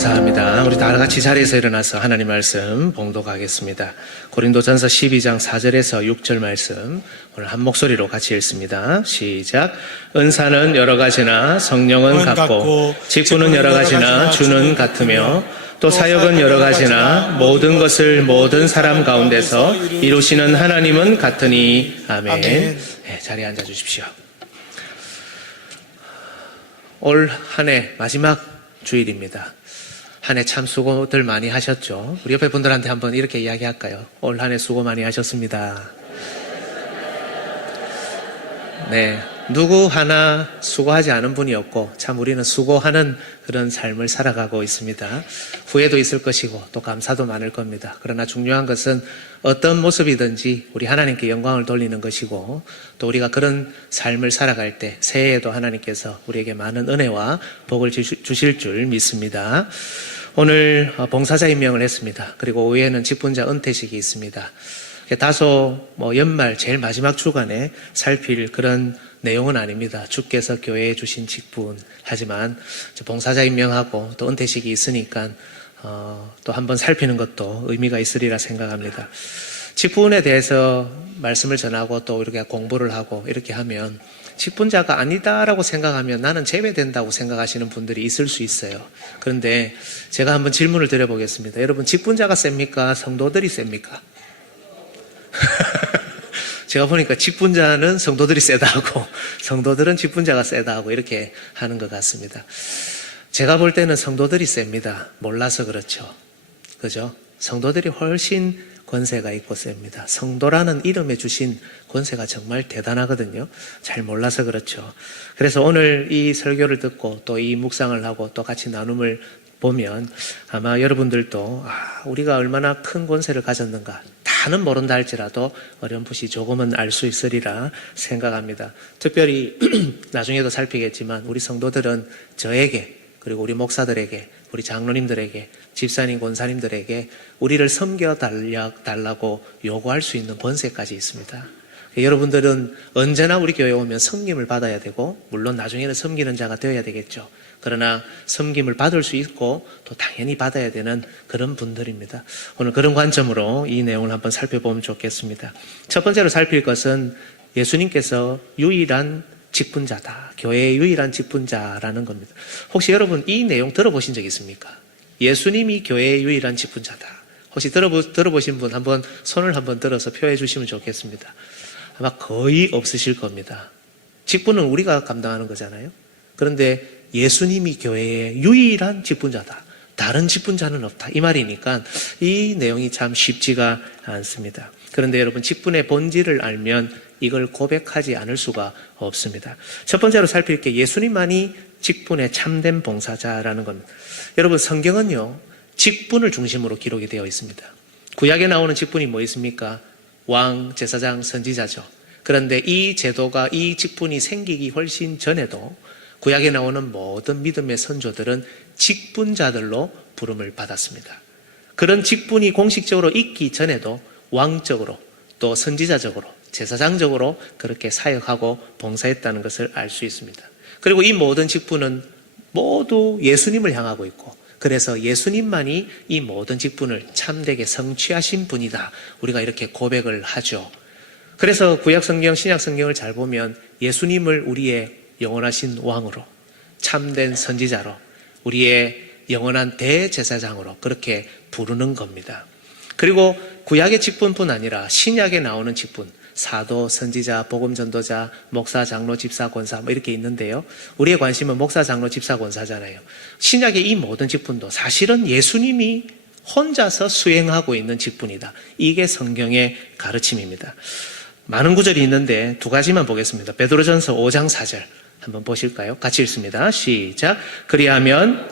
감사합니다. 우리 다 같이 자리에서 일어나서 하나님 말씀 봉독하겠습니다. 고린도전서 12장 4절에서 6절 말씀 오늘 한 목소리로 같이 읽습니다. 시작. 은사는 여러 가지나 성령은 같고 직분은 여러 가지나 주는 같으며 또 사역은 여러 가지나 모든 것을 모든 사람 가운데서 이루시는 하나님은 같으니 아멘. 네, 자리에 앉아 주십시오. 올 한 해 마지막 주일입니다. 한 해 참 수고들 많이 하셨죠? 우리 옆에 분들한테 한번 이렇게 이야기할까요? 올 한 해 수고 많이 하셨습니다. 네. 누구 하나 수고하지 않은 분이 없고 참 우리는 수고하는 그런 삶을 살아가고 있습니다. 후회도 있을 것이고 또 감사도 많을 겁니다. 그러나 중요한 것은 어떤 모습이든지 우리 하나님께 영광을 돌리는 것이고 또 우리가 그런 삶을 살아갈 때 새해에도 하나님께서 우리에게 많은 은혜와 복을 주실 줄 믿습니다. 오늘 봉사자 임명을 했습니다. 그리고 오후에는 직분자 은퇴식이 있습니다. 다소 연말 제일 마지막 주간에 살필 그런 내용은 아닙니다. 주께서 교회에 주신 직분. 하지만 봉사자 임명하고 또 은퇴식이 있으니까 또 한번 살피는 것도 의미가 있으리라 생각합니다. 직분에 대해서 말씀을 전하고 또 이렇게 공부를 하고 이렇게 하면 직분자가 아니다라고 생각하면 나는 제외된다고 생각하시는 분들이 있을 수 있어요. 그런데 제가 한번 질문을 드려보겠습니다. 여러분, 직분자가 셉니까? 성도들이 셉니까? 제가 보니까 직분자는 성도들이 세다 하고 성도들은 직분자가 세다 하고 이렇게 하는 것 같습니다. 제가 볼 때는 성도들이 셉니다. 몰라서 그렇죠. 그죠? 성도들이 훨씬 권세가 있고 셉니다. 성도라는 이름에 주신 권세가 정말 대단하거든요. 잘 몰라서 그렇죠. 그래서 오늘 이 설교를 듣고 또 이 묵상을 하고 또 같이 나눔을 보면 아마 여러분들도 우리가 얼마나 큰 권세를 가졌는가 다는 모른다 할지라도 어렴풋이 조금은 알 수 있으리라 생각합니다. 특별히 나중에도 살피겠지만 우리 성도들은 저에게 그리고 우리 목사들에게 우리 장로님들에게 집사님 권사님들에게 우리를 섬겨달라고 요구할 수 있는 권세까지 있습니다. 여러분들은 언제나 우리 교회에 오면 섬김을 받아야 되고 물론 나중에는 섬기는 자가 되어야 되겠죠. 그러나 섬김을 받을 수 있고 또 당연히 받아야 되는 그런 분들입니다. 오늘 그런 관점으로 이 내용을 한번 살펴보면 좋겠습니다. 첫 번째로 살필 것은 예수님께서 유일한 직분자다. 교회의 유일한 직분자라는 겁니다. 혹시 여러분 이 내용 들어보신 적 있습니까? 예수님이 교회의 유일한 직분자다. 혹시 들어보신 분 한번 손을 한번 들어서 표해 주시면 좋겠습니다. 아마 거의 없으실 겁니다. 직분은 우리가 감당하는 거잖아요. 그런데 예수님이 교회의 유일한 직분자다. 다른 직분자는 없다. 이 말이니까 이 내용이 참 쉽지가 않습니다. 그런데 여러분 직분의 본질을 알면 이걸 고백하지 않을 수가 없습니다. 첫 번째로 살필 게 예수님만이 직분의 참된 봉사자라는 겁니다. 여러분 성경은요 직분을 중심으로 기록이 되어 있습니다. 구약에 나오는 직분이 뭐 있습니까? 왕, 제사장, 선지자죠. 그런데 이 제도가 이 직분이 생기기 훨씬 전에도 구약에 나오는 모든 믿음의 선조들은 직분자들로 부름을 받았습니다. 그런 직분이 공식적으로 있기 전에도 왕적으로 또 선지자적으로 제사장적으로 그렇게 사역하고 봉사했다는 것을 알 수 있습니다. 그리고 이 모든 직분은 모두 예수님을 향하고 있고 그래서 예수님만이 이 모든 직분을 참되게 성취하신 분이다. 우리가 이렇게 고백을 하죠. 그래서 구약 성경, 신약 성경을 잘 보면 예수님을 우리의 영원하신 왕으로 참된 선지자로 우리의 영원한 대제사장으로 그렇게 부르는 겁니다. 그리고 구약의 직분뿐 아니라 신약에 나오는 직분 사도, 선지자, 복음전도자, 목사, 장로, 집사, 권사 이렇게 있는데요. 우리의 관심은 목사, 장로, 집사, 권사잖아요. 신약의 이 모든 직분도 사실은 예수님이 혼자서 수행하고 있는 직분이다. 이게 성경의 가르침입니다. 많은 구절이 있는데 두 가지만 보겠습니다. 베드로전서 5장 4절 한번 보실까요? 같이 읽습니다. 시작. 그리하면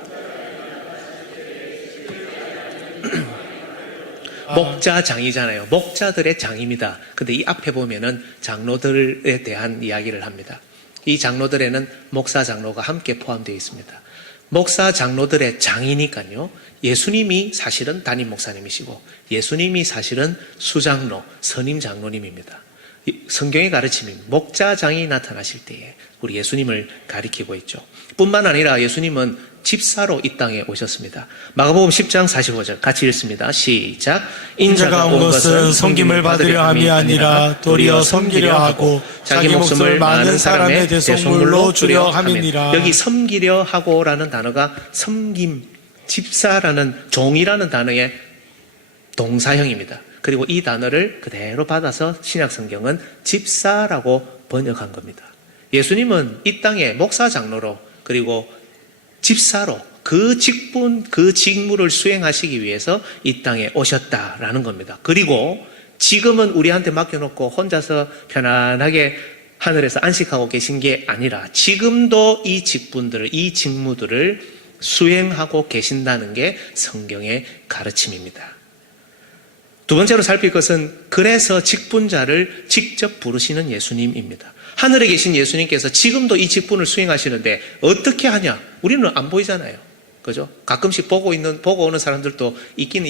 목자장이잖아요. 목자들의 장입니다. 근데 이 앞에 보면은 장로들에 대한 이야기를 합니다. 이 장로들에는 목사, 장로가 함께 포함되어 있습니다. 목사, 장로들의 장이니까요. 예수님이 사실은 담임 목사님이시고 예수님이 사실은 수장로, 선임 장로님입니다. 성경의 가르침입니다. 목자장이 나타나실 때에 우리 예수님을 가리키고 있죠. 뿐만 아니라 예수님은 집사로 이 땅에 오셨습니다. 마가복음 10장 45절 같이 읽습니다. 시작. 인자가 온 것은 섬김을 받으려 함이 아니라 도리어 섬기려 하고 자기 목숨을 많은 사람의 대속물로 주려 함이니라. 여기 섬기려 하고라는 단어가 섬김, 집사라는 종이라는 단어의 동사형입니다. 그리고 이 단어를 그대로 받아서 신약 성경은 집사라고 번역한 겁니다. 예수님은 이 땅에 목사 장로로 그리고 집사로 그 직분, 그 직무를 수행하시기 위해서 이 땅에 오셨다라는 겁니다. 그리고 지금은 우리한테 맡겨놓고 혼자서 편안하게 하늘에서 안식하고 계신 게 아니라 지금도 이 직분들을, 이 직무들을 수행하고 계신다는 게 성경의 가르침입니다. 두 번째로 살필 것은 그래서 직분자를 직접 부르시는 예수님입니다. 하늘에 계신 예수님께서 지금도 이 직분을 수행하시는데 어떻게 하냐? 우리는 안 보이잖아요. 그죠? 가끔씩 보고 오는 사람들도 있기는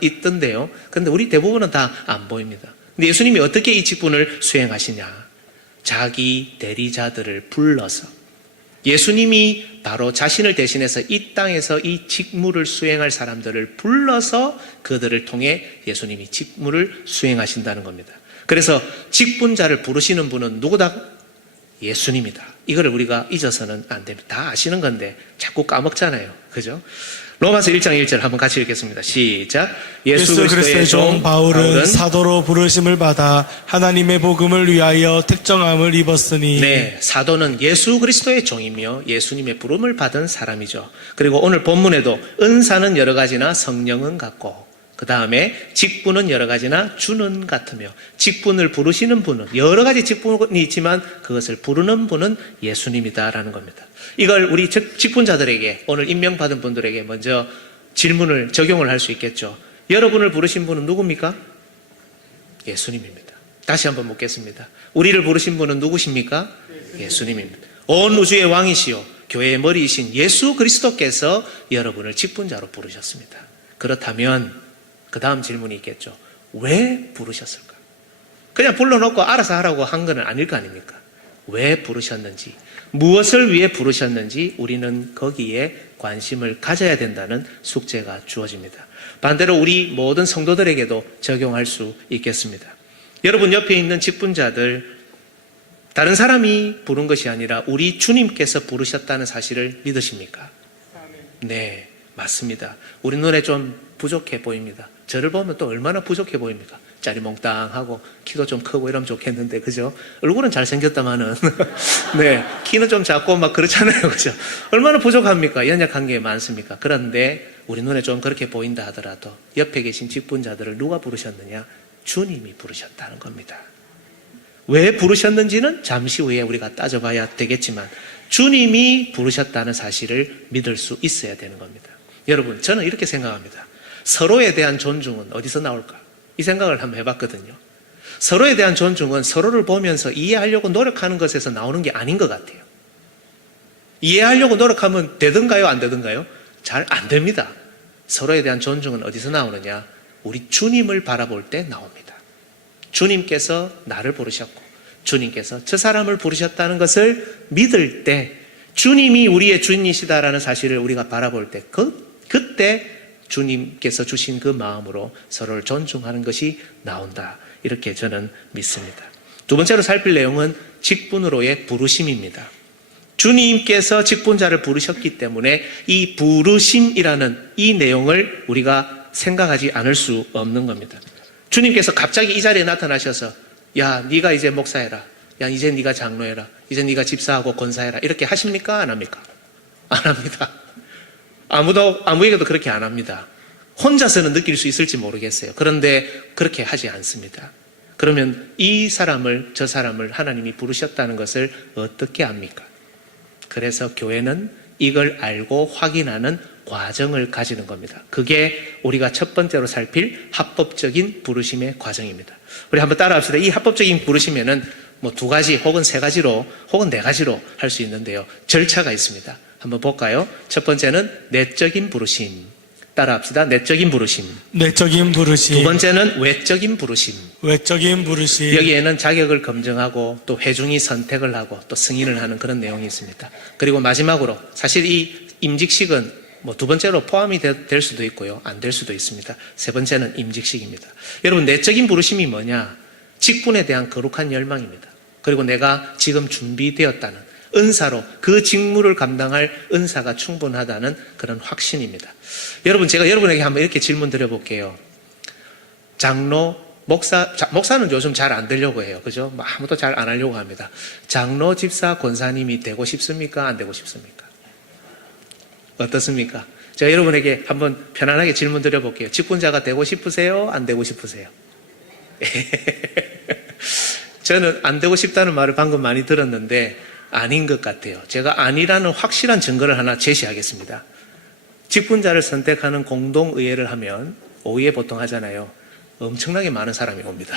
있던데요. 근데 우리 대부분은 다 안 보입니다. 근데 예수님이 어떻게 이 직분을 수행하시냐? 자기 대리자들을 불러서 예수님이 바로 자신을 대신해서 이 땅에서 이 직무를 수행할 사람들을 불러서 그들을 통해 예수님이 직무를 수행하신다는 겁니다. 그래서 직분자를 부르시는 분은 누구다? 예수님이다. 이거를 우리가 잊어서는 안 됩니다. 다 아시는 건데 자꾸 까먹잖아요. 그죠? 로마서 1장 1절 한번 같이 읽겠습니다. 시작. 예수 그리스도의 종 바울은 사도로 부르심을 받아 하나님의 복음을 위하여 택정함을 입었으니. 네, 사도는 예수 그리스도의 종이며 예수님의 부름을 받은 사람이죠. 그리고 오늘 본문에도 은사는 여러 가지나 성령은 같고 그 다음에 직분은 여러 가지나 주는 같으며 직분을 부르시는 분은 여러 가지 직분이 있지만 그것을 부르는 분은 예수님이다라는 겁니다. 이걸 우리 직분자들에게 오늘 임명받은 분들에게 먼저 질문을 적용을 할 수 있겠죠. 여러분을 부르신 분은 누굽니까? 예수님입니다. 다시 한번 묻겠습니다. 우리를 부르신 분은 누구십니까? 예수님입니다. 온 우주의 왕이시요 교회의 머리이신 예수 그리스도께서 여러분을 직분자로 부르셨습니다. 그렇다면 그 다음 질문이 있겠죠. 왜 부르셨을까? 그냥 불러놓고 알아서 하라고 한 건 아닐 거 아닙니까? 왜 부르셨는지, 무엇을 위해 부르셨는지 우리는 거기에 관심을 가져야 된다는 숙제가 주어집니다. 반대로 우리 모든 성도들에게도 적용할 수 있겠습니다. 여러분 옆에 있는 직분자들, 다른 사람이 부른 것이 아니라 우리 주님께서 부르셨다는 사실을 믿으십니까? 네, 맞습니다. 우리 눈에 좀 부족해 보입니다. 저를 보면 또 얼마나 부족해 보입니까? 짜리몽땅하고 키도 좀 크고 이러면 좋겠는데, 그죠? 얼굴은 잘생겼다마는 네, 키는 좀 작고 막 그렇잖아요, 그죠? 얼마나 부족합니까? 연약한 게 많습니까? 그런데 우리 눈에 좀 그렇게 보인다 하더라도 옆에 계신 직분자들을 누가 부르셨느냐? 주님이 부르셨다는 겁니다. 왜 부르셨는지는 잠시 후에 우리가 따져봐야 되겠지만 주님이 부르셨다는 사실을 믿을 수 있어야 되는 겁니다. 여러분, 저는 이렇게 생각합니다. 서로에 대한 존중은 어디서 나올까? 이 생각을 한번 해봤거든요. 서로에 대한 존중은 서로를 보면서 이해하려고 노력하는 것에서 나오는 게 아닌 것 같아요. 이해하려고 노력하면 되든가요? 안 되든가요? 잘 안 됩니다. 서로에 대한 존중은 어디서 나오느냐? 우리 주님을 바라볼 때 나옵니다. 주님께서 나를 부르셨고 주님께서 저 사람을 부르셨다는 것을 믿을 때 주님이 우리의 주인이시다라는 사실을 우리가 바라볼 때 그때 주님께서 주신 그 마음으로 서로를 존중하는 것이 나온다. 이렇게 저는 믿습니다. 두 번째로 살필 내용은 직분으로의 부르심입니다. 주님께서 직분자를 부르셨기 때문에 이 부르심이라는 이 내용을 우리가 생각하지 않을 수 없는 겁니다. 주님께서 갑자기 이 자리에 나타나셔서 야, 네가 이제 목사해라. 야, 이제 네가 장로해라. 이제 네가 집사하고 권사해라. 이렇게 하십니까? 안 합니까? 안 합니다. 아무에게도 그렇게 안 합니다. 혼자서는 느낄 수 있을지 모르겠어요. 그런데 그렇게 하지 않습니다. 그러면 이 사람을, 저 사람을 하나님이 부르셨다는 것을 어떻게 압니까? 그래서 교회는 이걸 알고 확인하는 과정을 가지는 겁니다. 그게 우리가 첫 번째로 살필 합법적인 부르심의 과정입니다. 우리 한번 따라합시다. 이 합법적인 부르심에는 뭐 두 가지 혹은 세 가지로 혹은 네 가지로 할 수 있는데요. 절차가 있습니다. 한번 볼까요? 첫 번째는 내적인 부르심. 따라합시다. 내적인 부르심. 내적인 부르심. 두 번째는 외적인 부르심. 외적인 부르심. 여기에는 자격을 검증하고 또 회중이 선택을 하고 또 승인을 하는 그런 내용이 있습니다. 그리고 마지막으로 사실 이 임직식은 뭐 두 번째로 포함이 될 수도 있고요. 안 될 수도 있습니다. 세 번째는 임직식입니다. 여러분, 내적인 부르심이 뭐냐? 직분에 대한 거룩한 열망입니다. 그리고 내가 지금 준비되었다는 은사로 그 직무를 감당할 은사가 충분하다는 그런 확신입니다. 여러분, 제가 여러분에게 한번 이렇게 질문 드려볼게요. 장로, 목사는 요즘 잘 안 되려고 해요. 그죠? 아무도 잘 안 하려고 합니다. 장로, 집사, 권사님이 되고 싶습니까? 안 되고 싶습니까? 어떻습니까? 제가 여러분에게 한번 편안하게 질문 드려볼게요. 직분자가 되고 싶으세요? 안 되고 싶으세요? 저는 안 되고 싶다는 말을 방금 많이 들었는데 아닌 것 같아요. 제가 아니라는 확실한 증거를 하나 제시하겠습니다. 직분자를 선택하는 공동의회를 하면 오후에 보통 하잖아요. 엄청나게 많은 사람이 옵니다.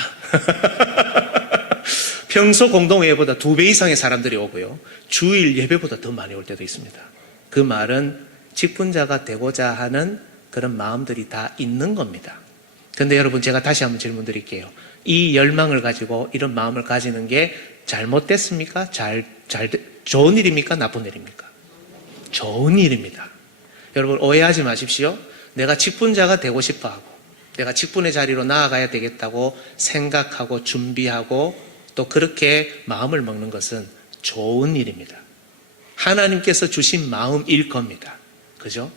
평소 공동회의보다 2배 이상의 사람들이 오고요. 주일 예배보다 더 많이 올 때도 있습니다. 그 말은 직분자가 되고자 하는 그런 마음들이 다 있는 겁니다. 그런데 여러분, 제가 다시 한번 질문 드릴게요. 이 열망을 가지고 이런 마음을 가지는 게 잘못됐습니까? 좋은 일입니까? 나쁜 일입니까? 좋은 일입니다. 여러분, 오해하지 마십시오. 내가 직분자가 되고 싶어 하고 내가 직분의 자리로 나아가야 되겠다고 생각하고 준비하고 또 그렇게 마음을 먹는 것은 좋은 일입니다. 하나님께서 주신 마음일 겁니다. 그죠?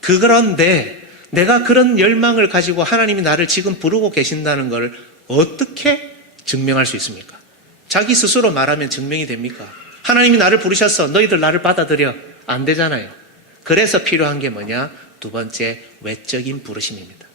그런데 내가 그런 열망을 가지고 하나님이 나를 지금 부르고 계신다는 걸 어떻게 증명할 수 있습니까? 자기 스스로 말하면 증명이 됩니까? 하나님이 나를 부르셨어. 너희들 나를 받아들여. 안 되잖아요. 그래서 필요한 게 뭐냐? 두 번째, 외적인 부르심입니다.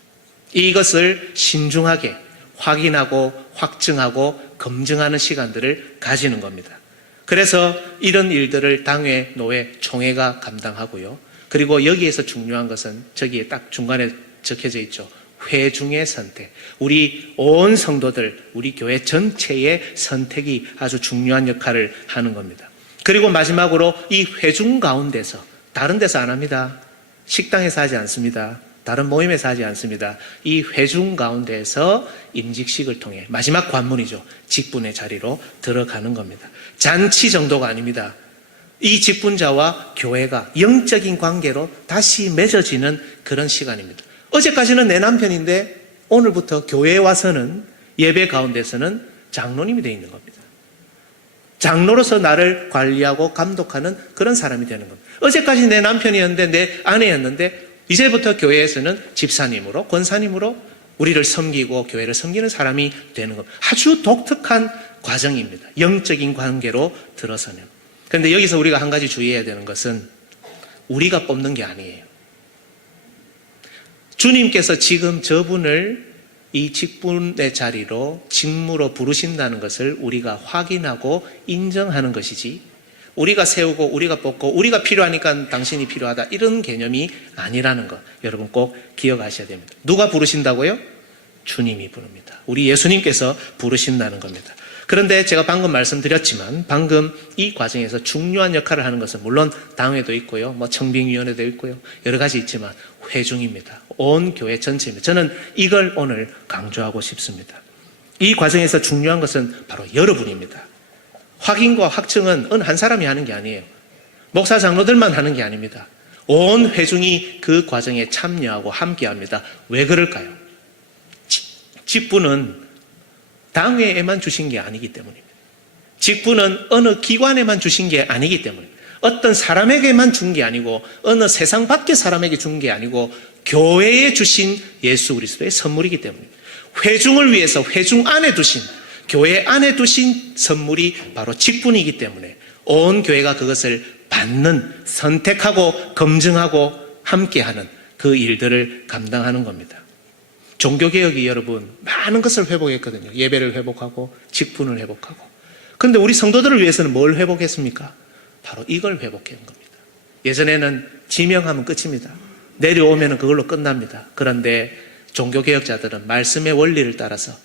이것을 신중하게 확인하고 확증하고 검증하는 시간들을 가지는 겁니다. 그래서 이런 일들을 당회, 노회, 총회가 감당하고요. 그리고 여기에서 중요한 것은 저기에 딱 중간에 적혀져 있죠. 회중의 선택. 우리 온 성도들, 우리 교회 전체의 선택이 아주 중요한 역할을 하는 겁니다. 그리고 마지막으로 이 회중 가운데서, 다른 데서 안 합니다. 식당에서 하지 않습니다. 다른 모임에서 하지 않습니다. 이 회중 가운데에서 임직식을 통해 마지막 관문이죠. 직분의 자리로 들어가는 겁니다. 잔치 정도가 아닙니다. 이 직분자와 교회가 영적인 관계로 다시 맺어지는 그런 시간입니다. 어제까지는 내 남편인데 오늘부터 교회에 와서는 예배 가운데서는 장로님이 되어 있는 겁니다. 장로로서 나를 관리하고 감독하는 그런 사람이 되는 겁니다. 어제까지 내 남편이었는데 내 아내였는데 이제부터 교회에서는 집사님으로 권사님으로 우리를 섬기고 교회를 섬기는 사람이 되는 겁니다. 아주 독특한 과정입니다. 영적인 관계로 들어서는. 그런데 여기서 우리가 한 가지 주의해야 되는 것은 우리가 뽑는 게 아니에요. 주님께서 지금 저분을 이 직분의 자리로 직무로 부르신다는 것을 우리가 확인하고 인정하는 것이지, 우리가 세우고 우리가 뽑고 우리가 필요하니까 당신이 필요하다, 이런 개념이 아니라는 것 여러분 꼭 기억하셔야 됩니다. 누가 부르신다고요? 주님이 부릅니다. 우리 예수님께서 부르신다는 겁니다. 그런데 제가 방금 말씀드렸지만 방금 이 과정에서 중요한 역할을 하는 것은 물론 당회도 있고요, 뭐 청빙위원회도 있고요, 여러 가지 있지만 회중입니다. 온 교회 전체입니다. 저는 이걸 오늘 강조하고 싶습니다. 이 과정에서 중요한 것은 바로 여러분입니다. 확인과 확증은 어느 한 사람이 하는 게 아니에요. 목사 장로들만 하는 게 아닙니다. 온 회중이 그 과정에 참여하고 함께합니다. 왜 그럴까요? 직분은 당회에만 주신 게 아니기 때문입니다. 직분은 어느 기관에만 주신 게 아니기 때문입니다. 어떤 사람에게만 준 게 아니고 어느 세상 밖의 사람에게 준 게 아니고 교회에 주신 예수 그리스도의 선물이기 때문입니다. 회중을 위해서 회중 안에 두신, 교회 안에 두신 선물이 바로 직분이기 때문에 온 교회가 그것을 받는, 선택하고 검증하고 함께하는 그 일들을 감당하는 겁니다. 종교개혁이 여러분 많은 것을 회복했거든요. 예배를 회복하고 직분을 회복하고. 그런데 우리 성도들을 위해서는 뭘 회복했습니까? 바로 이걸 회복한 겁니다. 예전에는 지명하면 끝입니다. 내려오면 그걸로 끝납니다. 그런데 종교개혁자들은 말씀의 원리를 따라서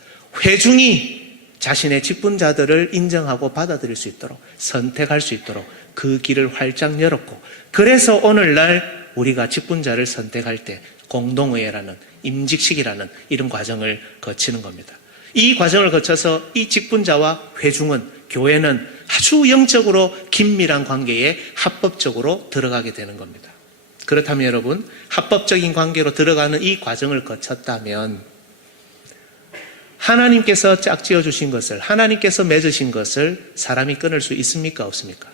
회중이 자신의 직분자들을 인정하고 받아들일 수 있도록, 선택할 수 있도록 그 길을 활짝 열었고, 그래서 오늘날 우리가 직분자를 선택할 때 공동의회라는, 임직식이라는 이런 과정을 거치는 겁니다. 이 과정을 거쳐서 이 직분자와 회중은 교회는 아주 영적으로 긴밀한 관계에 합법적으로 들어가게 되는 겁니다. 그렇다면 여러분, 합법적인 관계로 들어가는 이 과정을 거쳤다면 하나님께서 짝지어 주신 것을, 하나님께서 맺으신 것을 사람이 끊을 수 있습니까? 없습니까?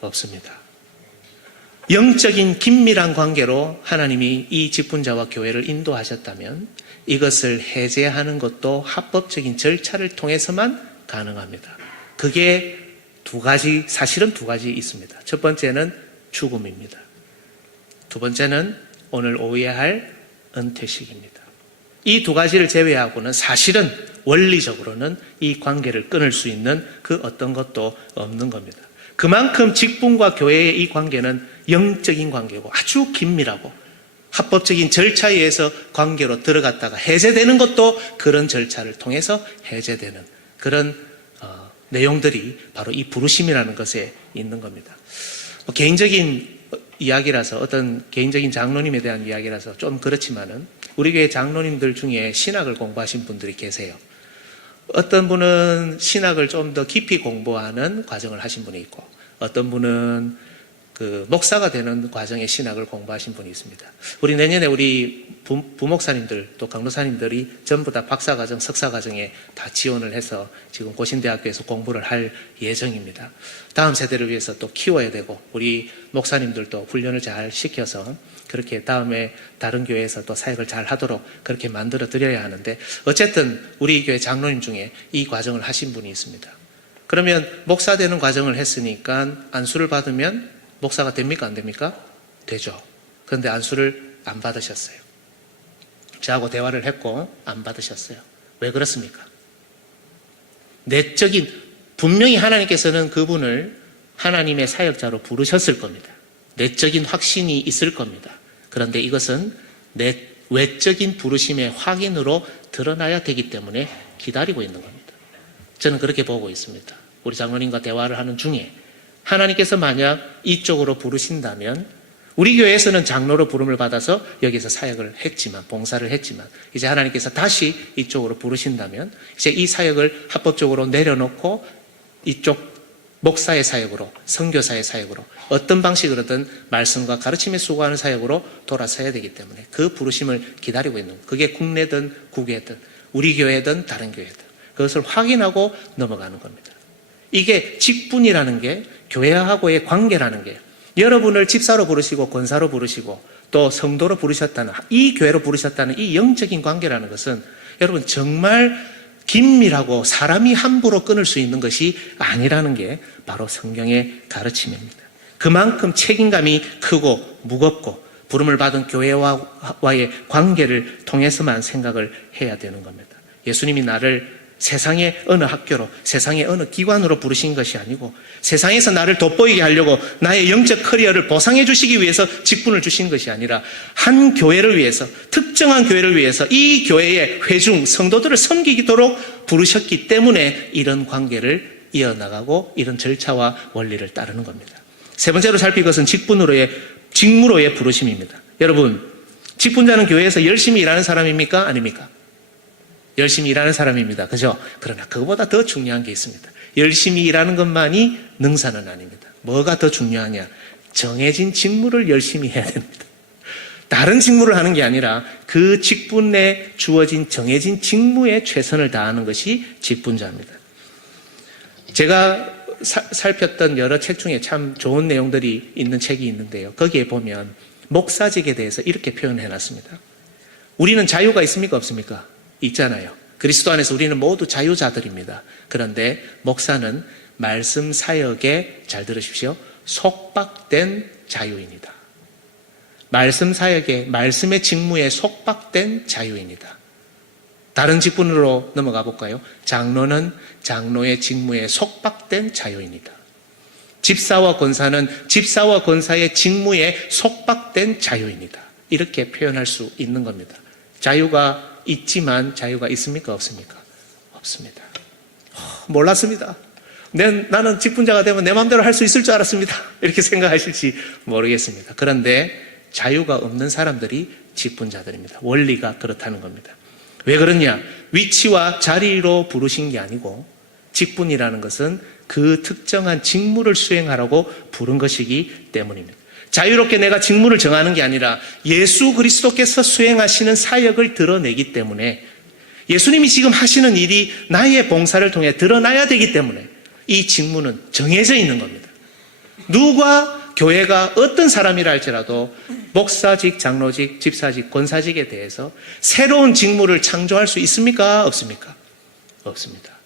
없습니다. 영적인 긴밀한 관계로 하나님이 이 직분자와 교회를 인도하셨다면 이것을 해제하는 것도 합법적인 절차를 통해서만 가능합니다. 그게 사실은 두 가지 있습니다. 첫 번째는 죽음입니다. 두 번째는 오늘 오후에 할 은퇴식입니다. 이 두 가지를 제외하고는 사실은 원리적으로는 이 관계를 끊을 수 있는 그 어떤 것도 없는 겁니다. 그만큼 직분과 교회의 이 관계는 영적인 관계고 아주 긴밀하고 합법적인 절차에 의해서 관계로 들어갔다가 해제되는 것도 그런 절차를 통해서 해제되는 그런 내용들이 바로 이 부르심이라는 것에 있는 겁니다. 개인적인 이야기라서, 어떤 개인적인 장로님에 대한 이야기라서 좀 그렇지만은 우리 교회 장로님들 중에 신학을 공부하신 분들이 계세요. 어떤 분은 신학을 좀 더 깊이 공부하는 과정을 하신 분이 있고, 어떤 분은 목사가 되는 과정에 신학을 공부하신 분이 있습니다. 우리 내년에 우리 부목사님들 또 강도사님들이 전부 다 박사과정, 석사과정에 다 지원을 해서 지금 고신대학교에서 공부를 할 예정입니다. 다음 세대를 위해서 또 키워야 되고, 우리 목사님들도 훈련을 잘 시켜서 그렇게 다음에 다른 교회에서 또 사역을 잘 하도록 그렇게 만들어 드려야 하는데, 어쨌든 우리 교회 장로님 중에 이 과정을 하신 분이 있습니다. 그러면 목사 되는 과정을 했으니까 안수를 받으면 목사가 됩니까? 안 됩니까? 되죠. 그런데 안수를 안 받으셨어요. 저하고 대화를 했고 안 받으셨어요. 왜 그렇습니까? 내적인, 분명히 하나님께서는 그분을 하나님의 사역자로 부르셨을 겁니다. 내적인 확신이 있을 겁니다. 그런데 이것은 외적인 부르심의 확인으로 드러나야 되기 때문에 기다리고 있는 겁니다. 저는 그렇게 보고 있습니다. 우리 장로님과 대화를 하는 중에 하나님께서 만약 이쪽으로 부르신다면, 우리 교회에서는 장로로 부름을 받아서 여기서 사역을 했지만, 봉사를 했지만, 이제 하나님께서 다시 이쪽으로 부르신다면 이제 이 사역을 합법적으로 내려놓고 이쪽 목사의 사역으로, 선교사의 사역으로, 어떤 방식으로든 말씀과 가르침에 수고하는 사역으로 돌아서야 되기 때문에 그 부르심을 기다리고 있는 거예요. 그게 국내든 국외든 우리 교회든 다른 교회든 그것을 확인하고 넘어가는 겁니다. 이게 직분이라는 게, 교회하고의 관계라는 게, 여러분을 집사로 부르시고 권사로 부르시고 또 성도로 부르셨다는, 이 교회로 부르셨다는 이 영적인 관계라는 것은 여러분 정말 긴밀하고 사람이 함부로 끊을 수 있는 것이 아니라는 게 바로 성경의 가르침입니다. 그만큼 책임감이 크고 무겁고 부름을 받은 교회와의 관계를 통해서만 생각을 해야 되는 겁니다. 예수님이 나를 세상의 어느 학교로, 세상의 어느 기관으로 부르신 것이 아니고 세상에서 나를 돋보이게 하려고 나의 영적 커리어를 보상해 주시기 위해서 직분을 주신 것이 아니라 한 교회를 위해서, 특정한 교회를 위해서 이 교회의 회중, 성도들을 섬기도록 부르셨기 때문에 이런 관계를 이어나가고 이런 절차와 원리를 따르는 겁니다. 세 번째로 살필 것은 직무로의 부르심입니다. 여러분, 직분자는 교회에서 열심히 일하는 사람입니까? 아닙니까? 열심히 일하는 사람입니다. 그죠? 그러나 그거보다 더 중요한 게 있습니다. 열심히 일하는 것만이 능사는 아닙니다. 뭐가 더 중요하냐? 정해진 직무를 열심히 해야 됩니다. 다른 직무를 하는 게 아니라 그 직분에 주어진 정해진 직무에 최선을 다하는 것이 직분자입니다. 제가 살폈던 여러 책 중에 참 좋은 내용들이 있는 책이 있는데요. 거기에 보면 목사직에 대해서 이렇게 표현해 놨습니다. 우리는 자유가 있습니까? 없습니까? 있잖아요. 그리스도 안에서 우리는 모두 자유자들입니다. 그런데 목사는 말씀 사역에, 잘 들으십시오, 속박된 자유인이다. 말씀 사역에, 말씀의 직무에 속박된 자유인이다. 다른 직분으로 넘어가 볼까요? 장로는 장로의 직무에 속박된 자유인이다. 집사와 권사는 집사와 권사의 직무에 속박된 자유인이다. 이렇게 표현할 수 있는 겁니다. 자유가 있지만 자유가 있습니까? 없습니까? 없습니다. 몰랐습니다. 나는 직분자가 되면 내 마음대로 할 수 있을 줄 알았습니다. 이렇게 생각하실지 모르겠습니다. 그런데 자유가 없는 사람들이 직분자들입니다. 원리가 그렇다는 겁니다. 왜 그러냐? 위치와 자리로 부르신 게 아니고 직분이라는 것은 그 특정한 직무를 수행하라고 부른 것이기 때문입니다. 자유롭게 내가 직무를 정하는 게 아니라 예수 그리스도께서 수행하시는 사역을 드러내기 때문에, 예수님이 지금 하시는 일이 나의 봉사를 통해 드러나야 되기 때문에 이 직무는 정해져 있는 겁니다. 누가 교회가 어떤 사람이라 할지라도 목사직, 장로직, 집사직, 권사직에 대해서 새로운 직무를 창조할 수 있습니까? 없습니까? 없습니다.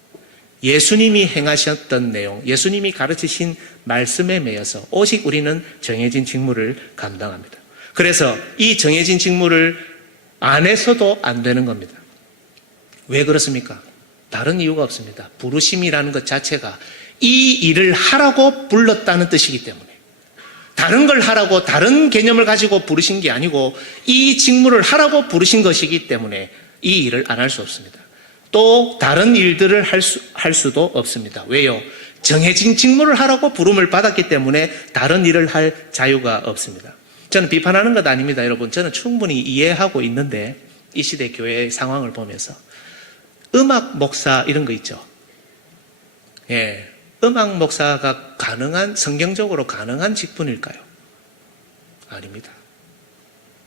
예수님이 행하셨던 내용, 예수님이 가르치신 말씀에 매여서 오직 우리는 정해진 직무를 감당합니다. 그래서 이 정해진 직무를 안 해서도 안 되는 겁니다. 왜 그렇습니까? 다른 이유가 없습니다. 부르심이라는 것 자체가 이 일을 하라고 불렀다는 뜻이기 때문에, 다른 걸 하라고 다른 개념을 가지고 부르신 게 아니고 이 직무를 하라고 부르신 것이기 때문에 이 일을 안 할 수 없습니다. 또 다른 일들을 할 수도 없습니다. 왜요? 정해진 직무를 하라고 부름을 받았기 때문에 다른 일을 할 자유가 없습니다. 저는 비판하는 것 아닙니다, 여러분. 저는 충분히 이해하고 있는데, 이 시대 교회의 상황을 보면서 음악 목사 이런 거 있죠. 예, 음악 목사가 성경적으로 가능한 직분일까요? 아닙니다.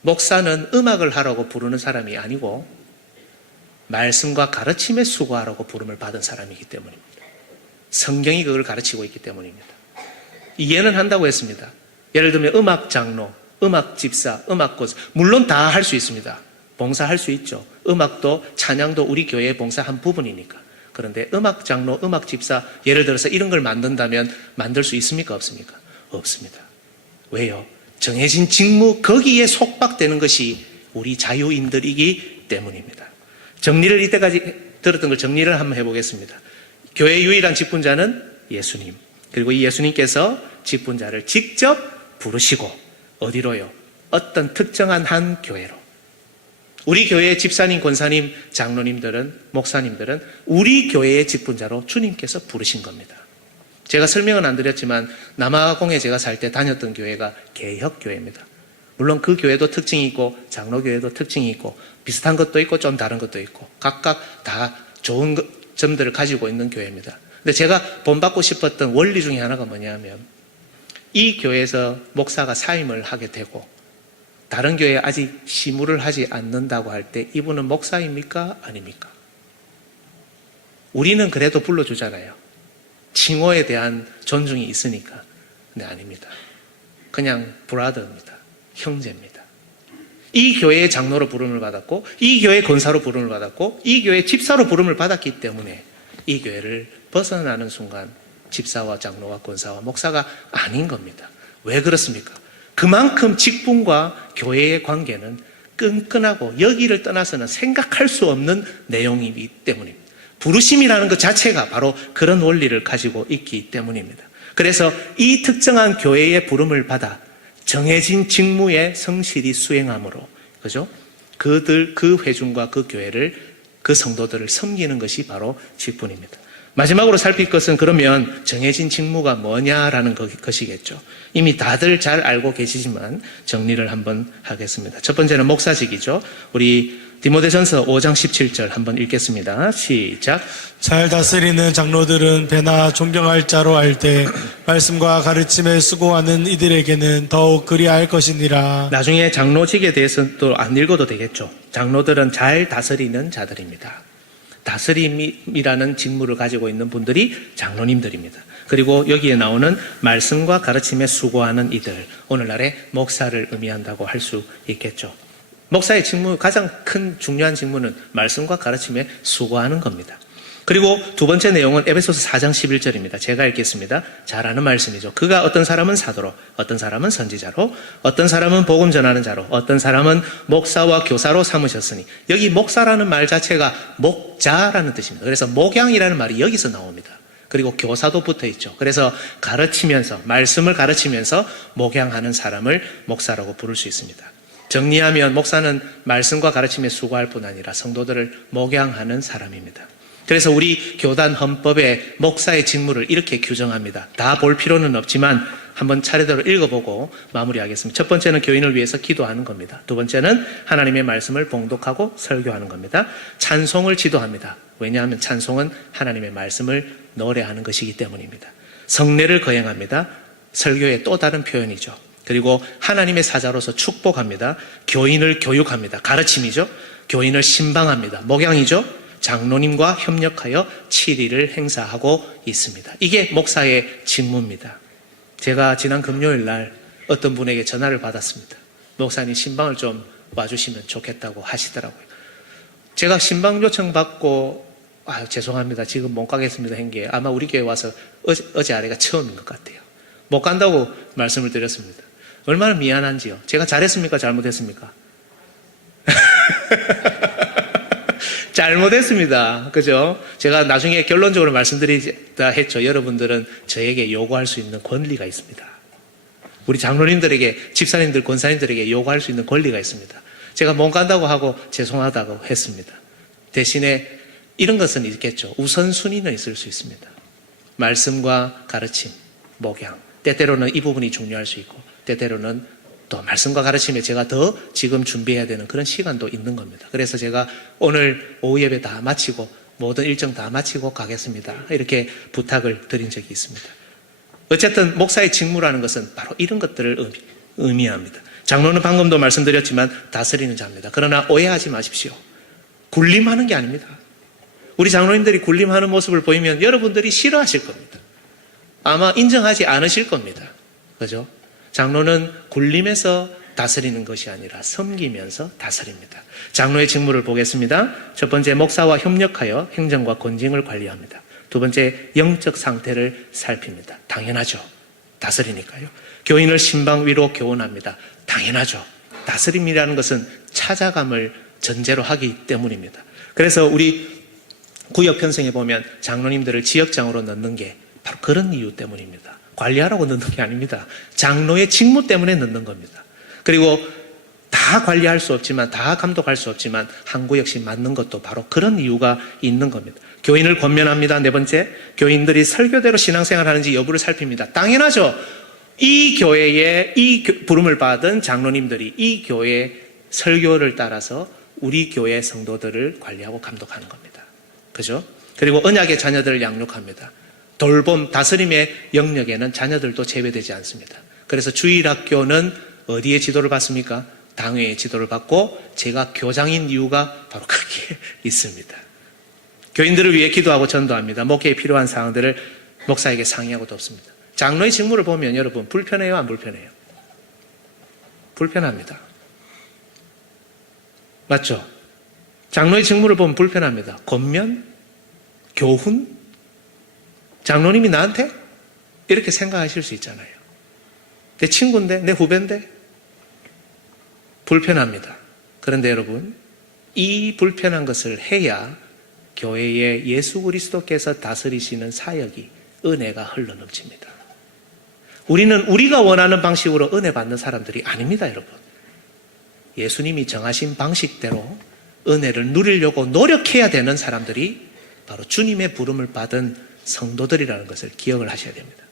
목사는 음악을 하라고 부르는 사람이 아니고 말씀과 가르침에 수고하라고 부름을 받은 사람이기 때문입니다. 성경이 그걸 가르치고 있기 때문입니다. 이해는 한다고 했습니다. 예를 들면 음악 장로, 음악 집사, 음악 고사, 물론 다 할 수 있습니다. 봉사할 수 있죠. 음악도 찬양도 우리 교회의 봉사 한 부분이니까. 그런데 음악 장로, 음악 집사, 예를 들어서 이런 걸 만든다면 만들 수 있습니까? 없습니까? 없습니다. 왜요? 정해진 직무, 거기에 속박되는 것이 우리 자유인들이기 때문입니다. 정리를 이때까지 들었던 걸 정리를 한번 해보겠습니다. 교회의 유일한 직분자는 예수님. 그리고 이 예수님께서 직분자를 직접 부르시고 어디로요? 어떤 특정한 한 교회로. 우리 교회의 집사님, 권사님, 장로님들은, 목사님들은 우리 교회의 직분자로 주님께서 부르신 겁니다. 제가 설명은 안 드렸지만 남아공에 제가 살 때 다녔던 교회가 개혁교회입니다. 물론 그 교회도 특징이 있고 장로교회도 특징이 있고 비슷한 것도 있고 좀 다른 것도 있고 각각 다 좋은 점들을 가지고 있는 교회입니다. 근데 제가 본받고 싶었던 원리 중에 하나가 뭐냐면, 이 교회에서 목사가 사임을 하게 되고 다른 교회에 아직 시무를 하지 않는다고 할 때 이분은 목사입니까? 아닙니까? 우리는 그래도 불러주잖아요. 칭호에 대한 존중이 있으니까. 근데 아닙니다. 그냥 브라더입니다. 형제입니다. 이 교회의 장로로 부름을 받았고 이 교회의 권사로 부름을 받았고 이 교회의 집사로 부름을 받았기 때문에 이 교회를 벗어나는 순간 집사와 장로와 권사와 목사가 아닌 겁니다. 왜 그렇습니까? 그만큼 직분과 교회의 관계는 끈끈하고 여기를 떠나서는 생각할 수 없는 내용이기 때문입니다. 부르심이라는 것 자체가 바로 그런 원리를 가지고 있기 때문입니다. 그래서 이 특정한 교회의 부름을 받아 정해진 직무에 성실히 수행함으로, 그죠? 그 회중과 그 교회를, 그 성도들을 섬기는 것이 바로 직분입니다. 마지막으로 살필 것은 그러면 정해진 직무가 뭐냐라는 것이겠죠. 이미 다들 잘 알고 계시지만 정리를 한번 하겠습니다. 첫 번째는 목사직이죠. 우리 디모데전서 5장 17절 한번 읽겠습니다. 시작. 잘 다스리는 장로들은 배나 존경할 자로 알 때 말씀과 가르침에 수고하는 이들에게는 더욱 그리할 것이니라. 나중에 장로직에 대해서는 또 안 읽어도 되겠죠. 장로들은 잘 다스리는 자들입니다. 다스림이라는 직무를 가지고 있는 분들이 장로님들입니다. 그리고 여기에 나오는 말씀과 가르침에 수고하는 이들, 오늘날의 목사를 의미한다고 할 수 있겠죠. 목사의 직무, 가장 큰 중요한 직무는 말씀과 가르침에 수고하는 겁니다. 그리고 두 번째 내용은 에베소서 4장 11절입니다. 제가 읽겠습니다. 잘 아는 말씀이죠. 그가 어떤 사람은 사도로, 어떤 사람은 선지자로, 어떤 사람은 복음 전하는 자로, 어떤 사람은 목사와 교사로 삼으셨으니, 여기 목사라는 말 자체가 목자라는 뜻입니다. 그래서 목양이라는 말이 여기서 나옵니다. 그리고 교사도 붙어 있죠. 그래서 가르치면서, 말씀을 가르치면서 목양하는 사람을 목사라고 부를 수 있습니다. 정리하면 목사는 말씀과 가르침에 수고할 뿐 아니라 성도들을 목양하는 사람입니다. 그래서 우리 교단 헌법에 목사의 직무를 이렇게 규정합니다. 다 볼 필요는 없지만 한번 차례대로 읽어보고 마무리하겠습니다. 첫 번째는 교인을 위해서 기도하는 겁니다. 두 번째는 하나님의 말씀을 봉독하고 설교하는 겁니다. 찬송을 지도합니다. 왜냐하면 찬송은 하나님의 말씀을 노래하는 것이기 때문입니다. 성례를 거행합니다. 설교의 또 다른 표현이죠. 그리고 하나님의 사자로서 축복합니다. 교인을 교육합니다. 가르침이죠. 교인을 신방합니다. 목양이죠. 장로님과 협력하여 치리를 행사하고 있습니다. 이게 목사의 직무입니다. 제가 지난 금요일 날 어떤 분에게 전화를 받았습니다. 목사님 신방을 좀 와주시면 좋겠다고 하시더라고요. 제가 신방 요청 받고 죄송합니다. 지금 못 가겠습니다 한 게 아마 우리 교회 와서 어제 아래가 처음인 것 같아요. 못 간다고 말씀을 드렸습니다. 얼마나 미안한지요. 제가 잘했습니까? 잘못했습니까? 잘못했습니다. 그죠? 제가 나중에 결론적으로 말씀드리다 했죠. 여러분들은 저에게 요구할 수 있는 권리가 있습니다. 우리 장로님들에게, 집사님들, 권사님들에게 요구할 수 있는 권리가 있습니다. 제가 못 간다고 하고 죄송하다고 했습니다. 대신에 이런 것은 있겠죠. 우선순위는 있을 수 있습니다. 말씀과 가르침, 목양. 때때로는 이 부분이 중요할 수 있고 때때로는 또 말씀과 가르침에 제가 더 지금 준비해야 되는 그런 시간도 있는 겁니다. 그래서 제가 오늘 오후 예배 다 마치고 모든 일정 다 마치고 가겠습니다. 이렇게 부탁을 드린 적이 있습니다. 어쨌든 목사의 직무라는 것은 바로 이런 것들을 의미합니다. 장로는 방금도 말씀드렸지만 다스리는 자입니다. 그러나 오해하지 마십시오. 군림하는 게 아닙니다. 우리 장로님들이 군림하는 모습을 보이면 여러분들이 싫어하실 겁니다. 아마 인정하지 않으실 겁니다. 그죠? 장로는 군림에서 다스리는 것이 아니라 섬기면서 다스립니다. 장로의 직무를 보겠습니다. 첫 번째, 목사와 협력하여 행정과 권징을 관리합니다. 두 번째, 영적 상태를 살핍니다. 당연하죠. 다스리니까요. 교인을 신방 위로 교훈합니다. 당연하죠. 다스림이라는 것은 찾아감을 전제로 하기 때문입니다. 그래서 우리 구역 편성에 보면 장로님들을 지역장으로 넣는 게 바로 그런 이유 때문입니다. 관리하라고 넣는 게 아닙니다. 장로의 직무 때문에 넣는 겁니다. 그리고 다 관리할 수 없지만, 다 감독할 수 없지만 한 구역씩 맡는 것도 바로 그런 이유가 있는 겁니다. 교인을 권면합니다. 네 번째, 교인들이 설교대로 신앙생활 하는지 여부를 살핍니다. 당연하죠. 이 교회에 이 부름을 받은 장로님들이 이 교회의 설교를 따라서 우리 교회 성도들을 관리하고 감독하는 겁니다. 그죠? 그리고 언약의 자녀들을 양육합니다. 돌봄, 다스림의 영역에는 자녀들도 제외되지 않습니다. 그래서 주일학교는 어디에 지도를 받습니까? 당회의 지도를 받고 제가 교장인 이유가 바로 거기에 있습니다. 교인들을 위해 기도하고 전도합니다. 목회에 필요한 사항들을 목사에게 상의하고도 없습니다. 장로의 직무를 보면 여러분 불편해요? 안 불편해요? 불편합니다. 맞죠? 장로의 직무를 보면 불편합니다. 권면? 교훈? 장로님이 나한테? 이렇게 생각하실 수 있잖아요. 내 친구인데? 내 후배인데? 불편합니다. 그런데 여러분, 이 불편한 것을 해야 교회에 예수 그리스도께서 다스리시는 사역이 은혜가 흘러넘칩니다. 우리는 우리가 원하는 방식으로 은혜 받는 사람들이 아닙니다, 여러분. 예수님이 정하신 방식대로 은혜를 누리려고 노력해야 되는 사람들이 바로 주님의 부름을 받은 성도들이라는 것을 기억을 하셔야 됩니다.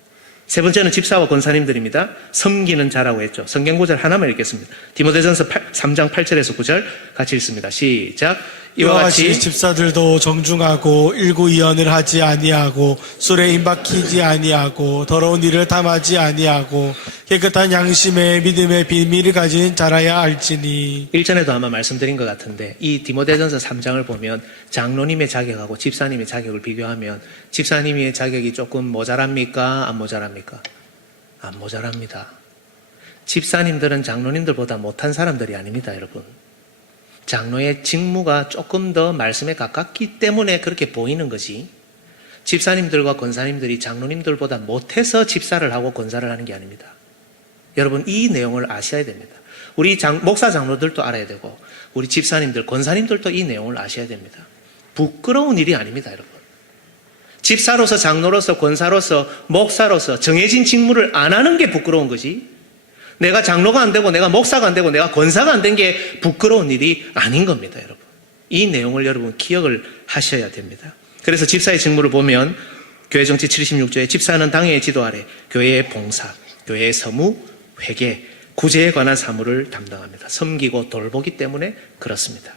세 번째는 집사와 권사님들입니다. 섬기는 자라고 했죠. 성경 구절 하나만 읽겠습니다. 디모데전서 3장 8절에서 9절 같이 읽습니다. 시작. 이와 같이 집사들도 정중하고 일구이언을 하지 아니하고 술에 임박히지 아니하고 더러운 일을 탐하지 아니하고 깨끗한 양심의 믿음의 비밀을 가진 자라야 할지니. 일전에도 아마 말씀드린 것 같은데 이 디모데전서 3장을 보면 장로님의 자격하고 집사님의 자격을 비교하면 집사님의 자격이 조금 모자랍니까? 안 모자랍니까? 안 모자랍니다. 집사님들은 장로님들보다 못한 사람들이 아닙니다, 여러분. 장로의 직무가 조금 더 말씀에 가깝기 때문에 그렇게 보이는 것이 집사님들과 권사님들이 장로님들보다 못해서 집사를 하고 권사를 하는 게 아닙니다. 여러분 이 내용을 아셔야 됩니다. 우리 목사 장로들도 알아야 되고 우리 집사님들, 권사님들도 이 내용을 아셔야 됩니다. 부끄러운 일이 아닙니다, 여러분. 집사로서, 장로로서, 권사로서, 목사로서 정해진 직무를 안 하는 게 부끄러운 거지, 내가 장로가 안 되고 내가 목사가 안 되고 내가 권사가 안 된 게 부끄러운 일이 아닌 겁니다, 여러분. 이 내용을 여러분 기억을 하셔야 됩니다. 그래서 집사의 직무를 보면 교회 정치 76조에 집사는 당회의 지도 아래 교회의 봉사, 교회의 서무, 회계, 구제에 관한 사무를 담당합니다. 섬기고 돌보기 때문에 그렇습니다.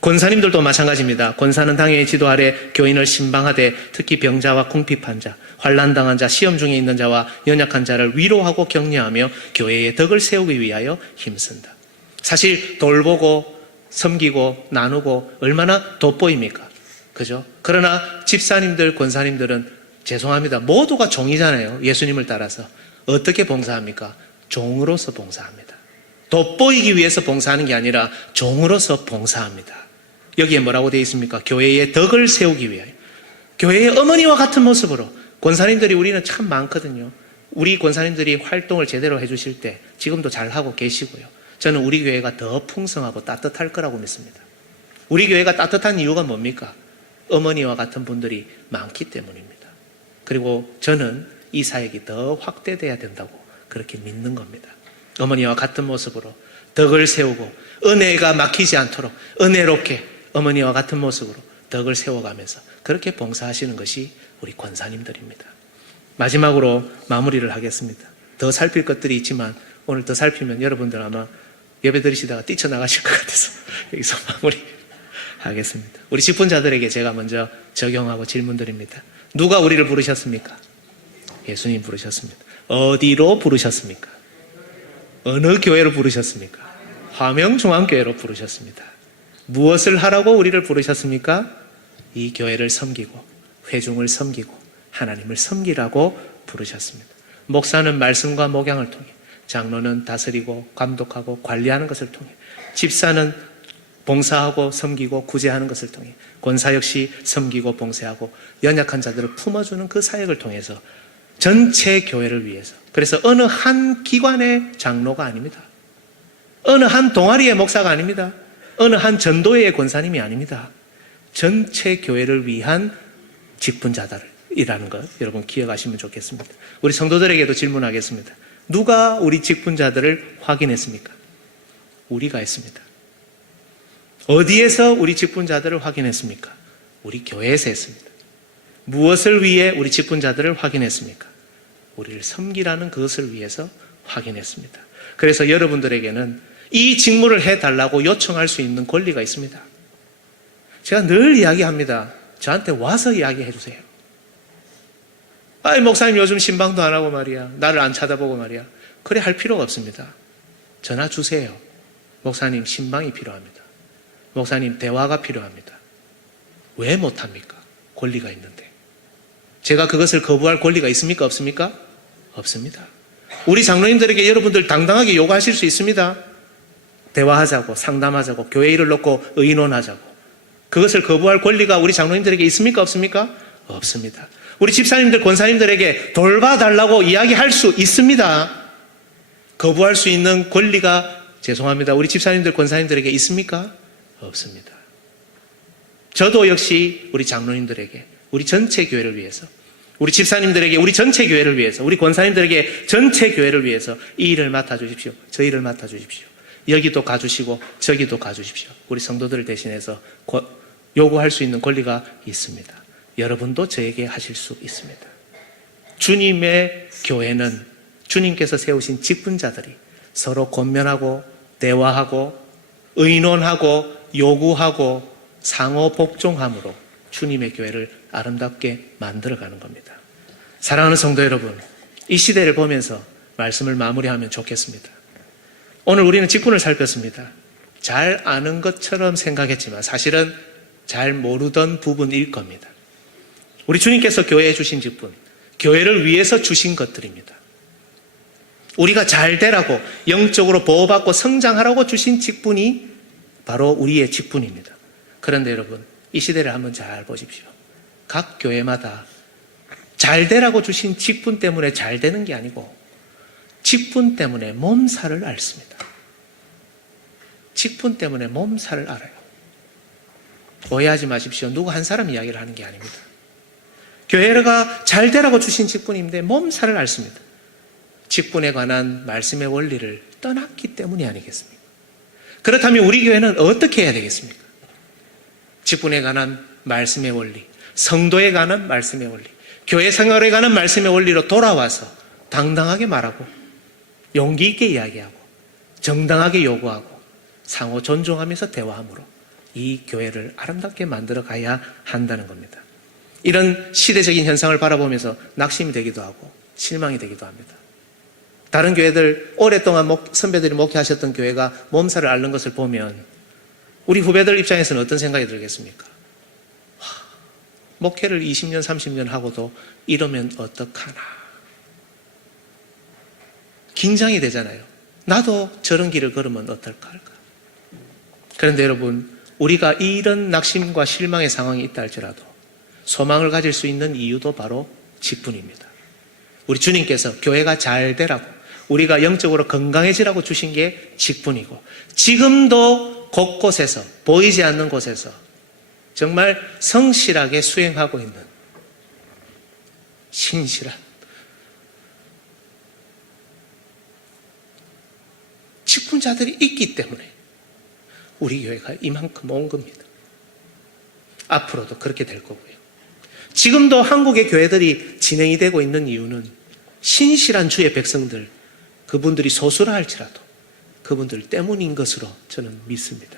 권사님들도 마찬가지입니다. 권사는 당회의 지도 아래 교인을 신방하되 특히 병자와 궁핍한 자, 환난당한 자, 시험 중에 있는 자와 연약한 자를 위로하고 격려하며 교회의 덕을 세우기 위하여 힘쓴다. 사실 돌보고 섬기고 나누고 얼마나 돋보입니까? 그죠? 그러나 집사님들, 권사님들은 죄송합니다. 모두가 종이잖아요. 예수님을 따라서. 어떻게 봉사합니까? 종으로서 봉사합니다. 돋보이기 위해서 봉사하는 게 아니라 종으로서 봉사합니다. 여기에 뭐라고 되어 있습니까? 교회의 덕을 세우기 위하여. 교회의 어머니와 같은 모습으로. 권사님들이 우리는 참 많거든요. 우리 권사님들이 활동을 제대로 해주실 때 지금도 잘하고 계시고요. 저는 우리 교회가 더 풍성하고 따뜻할 거라고 믿습니다. 우리 교회가 따뜻한 이유가 뭡니까? 어머니와 같은 분들이 많기 때문입니다. 그리고 저는 이 사역이 더 확대돼야 된다고 그렇게 믿는 겁니다. 어머니와 같은 모습으로 덕을 세우고 은혜가 막히지 않도록 은혜롭게 어머니와 같은 모습으로 덕을 세워가면서 그렇게 봉사하시는 것이 우리 권사님들입니다. 마지막으로 마무리를 하겠습니다. 더 살필 것들이 있지만 오늘 더 살피면 여러분들 아마 예배 드리시다가 뛰쳐나가실 것 같아서 여기서 마무리하겠습니다. 우리 직분자들에게 제가 먼저 적용하고 질문 드립니다. 누가 우리를 부르셨습니까? 예수님 부르셨습니다. 어디로 부르셨습니까? 어느 교회로 부르셨습니까? 화명중앙교회로 부르셨습니다. 무엇을 하라고 우리를 부르셨습니까? 이 교회를 섬기고 회중을 섬기고 하나님을 섬기라고 부르셨습니다. 목사는 말씀과 목양을 통해, 장로는 다스리고 감독하고 관리하는 것을 통해, 집사는 봉사하고 섬기고 구제하는 것을 통해, 권사 역시 섬기고 봉사하고 연약한 자들을 품어주는 그 사역을 통해서 전체 교회를 위해서, 그래서 어느 한 기관의 장로가 아닙니다. 어느 한 동아리의 목사가 아닙니다. 어느 한 전도회의 권사님이 아닙니다. 전체 교회를 위한 직분자들이라는 것 여러분 기억하시면 좋겠습니다. 우리 성도들에게도 질문하겠습니다. 누가 우리 직분자들을 확인했습니까? 우리가 했습니다. 어디에서 우리 직분자들을 확인했습니까? 우리 교회에서 했습니다. 무엇을 위해 우리 직분자들을 확인했습니까? 우리를 섬기라는 그것을 위해서 확인했습니다. 그래서 여러분들에게는 이 직무를 해달라고 요청할 수 있는 권리가 있습니다. 제가 늘 이야기합니다. 저한테 와서 이야기해 주세요. 아이, 목사님 요즘 신방도 안 하고 말이야. 나를 안 쳐다보고 말이야. 그래 할 필요가 없습니다. 전화 주세요. 목사님 신방이 필요합니다. 목사님 대화가 필요합니다. 왜 못합니까? 권리가 있는데. 제가 그것을 거부할 권리가 있습니까? 없습니까? 없습니다. 우리 장로님들에게 여러분들 당당하게 요구하실 수 있습니다. 대화하자고, 상담하자고, 교회 일을 놓고 의논하자고. 그것을 거부할 권리가 우리 장로님들에게 있습니까? 없습니까? 없습니다. 우리 집사님들, 권사님들에게 돌봐달라고 이야기할 수 있습니다. 거부할 수 있는 권리가, 죄송합니다, 우리 집사님들, 권사님들에게 있습니까? 없습니다. 저도 역시 우리 장로님들에게, 우리 전체 교회를 위해서, 우리 집사님들에게 우리 전체 교회를 위해서, 우리 권사님들에게 전체 교회를 위해서 이 일을 맡아주십시오. 저 일을 맡아주십시오. 여기도 가주시고 저기도 가주십시오. 우리 성도들을 대신해서 요구할 수 있는 권리가 있습니다. 여러분도 저에게 하실 수 있습니다. 주님의 교회는 주님께서 세우신 직분자들이 서로 권면하고 대화하고 의논하고 요구하고 상호 복종함으로 주님의 교회를 아름답게 만들어가는 겁니다. 사랑하는 성도 여러분, 이 시대를 보면서 말씀을 마무리하면 좋겠습니다. 오늘 우리는 직분을 살폈습니다. 잘 아는 것처럼 생각했지만 사실은 잘 모르던 부분일 겁니다. 우리 주님께서 교회에 주신 직분, 교회를 위해서 주신 것들입니다. 우리가 잘 되라고, 영적으로 보호받고 성장하라고 주신 직분이 바로 우리의 직분입니다. 그런데 여러분, 이 시대를 한번 잘 보십시오. 각 교회마다 잘 되라고 주신 직분 때문에 잘 되는 게 아니고 직분 때문에 몸살을 앓습니다. 직분 때문에 몸살을 앓아요. 오해하지 마십시오. 누구 한 사람 이야기를 하는 게 아닙니다. 교회가 잘 되라고 주신 직분인데 몸살을 앓습니다. 직분에 관한 말씀의 원리를 떠났기 때문이 아니겠습니까? 그렇다면 우리 교회는 어떻게 해야 되겠습니까? 직분에 관한 말씀의 원리, 성도에 관한 말씀의 원리, 교회 생활에 관한 말씀의 원리로 돌아와서 당당하게 말하고 용기 있게 이야기하고 정당하게 요구하고 상호 존중하면서 대화함으로 이 교회를 아름답게 만들어 가야 한다는 겁니다. 이런 시대적인 현상을 바라보면서 낙심이 되기도 하고 실망이 되기도 합니다. 다른 교회들, 오랫동안 선배들이 목회하셨던 교회가 몸살을 앓는 것을 보면 우리 후배들 입장에서는 어떤 생각이 들겠습니까? 와, 목회를 20년, 30년 하고도 이러면 어떡하나. 긴장이 되잖아요. 나도 저런 길을 걸으면 어떨까 할까. 그런데 여러분, 우리가 이런 낙심과 실망의 상황이 있다 할지라도 소망을 가질 수 있는 이유도 바로 직분입니다. 우리 주님께서 교회가 잘 되라고, 우리가 영적으로 건강해지라고 주신 게 직분이고, 지금도 곳곳에서, 보이지 않는 곳에서 정말 성실하게 수행하고 있는 신실한 직분자들이 있기 때문에 우리 교회가 이만큼 온 겁니다. 앞으로도 그렇게 될 거고요. 지금도 한국의 교회들이 진행이 되고 있는 이유는 신실한 주의 백성들, 그분들이 소수라 할지라도 그분들 때문인 것으로 저는 믿습니다.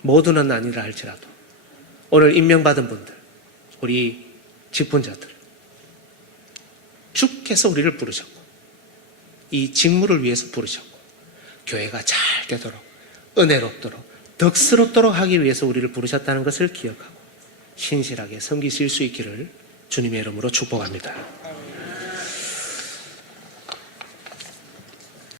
모두는 아니라 할지라도 오늘 임명받은 분들, 우리 직분자들, 주께서 우리를 부르셨고 이 직무를 위해서 부르셨고 교회가 잘 되도록, 은혜롭도록, 덕스럽도록 하기 위해서 우리를 부르셨다는 것을 기억하고 신실하게 섬기실 수 있기를 주님의 이름으로 축복합니다.